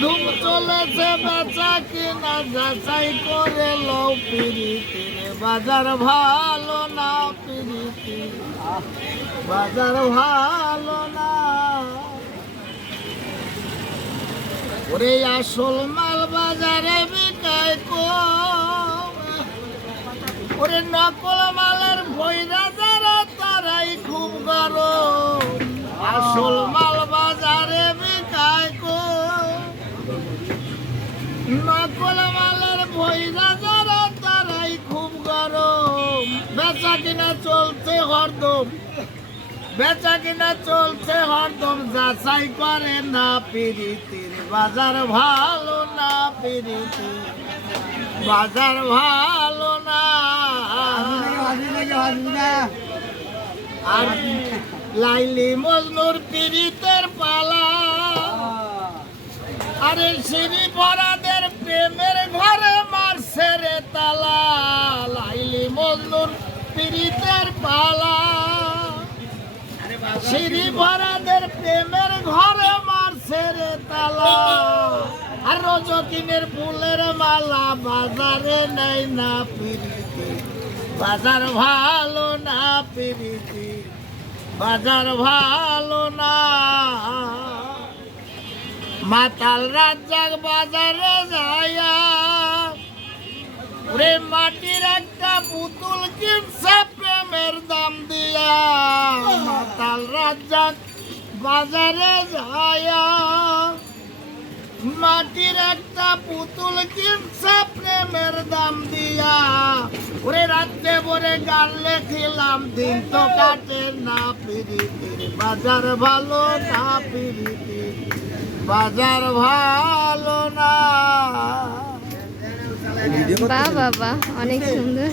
ধুম চলেছে বেচা কিনা যাচাই করে লও পিরিতির বাজার ভালো না পিরিতির বাজার ভালো না। ওরে আসল মাল বাজারে বিকায় কম, ওরে নকল মালের ভৈরা যারা তারাই খুব গরম। আসল মাল বাজারে বিকায় কম, নকল মালের ভৈরা যারা তারাই খুব গরম। বেচা কিনা চলছে হরদম, বেচা কিনা চলছে হরদম, যাচাই করে না পিরিতির বাজার ভালো না পিরিতির বাজার ভালো না। আর লাইলি মজনুর পিরিতের পালা, আরে সিঁড়ি ভরাদের প্রেমের ঘরে মারছে রে তালা। লাইলি মজনুর পিরিতের পালা, সিঁড়ি ভরাদের প্রেমের ঘরে মারছে রে তালা। আর রজকিনের ফুলের মালা বাজারে নেই না পিরিতি বাজার ভালো না পিরিতি বাজার ভালো না। মাতাল রাজ্জাক বাজারে যায়া ওরে মাটির একটা পুতুল কিনছে প্রেমের দাম দিয়া। মাতাল রাজ্জাক বাজারে যায়া মাটির একটা পুতুল কিনছে প্রেমের দাম দিয়া। ওরে রাত্রে ভরে গান লেখিলাম, দিন তো কাটে না পিরিতির বাজার ভালো না পিরিতির বাজার ভালো না। বাহ বাহ বাহ, অনেক সুন্দর।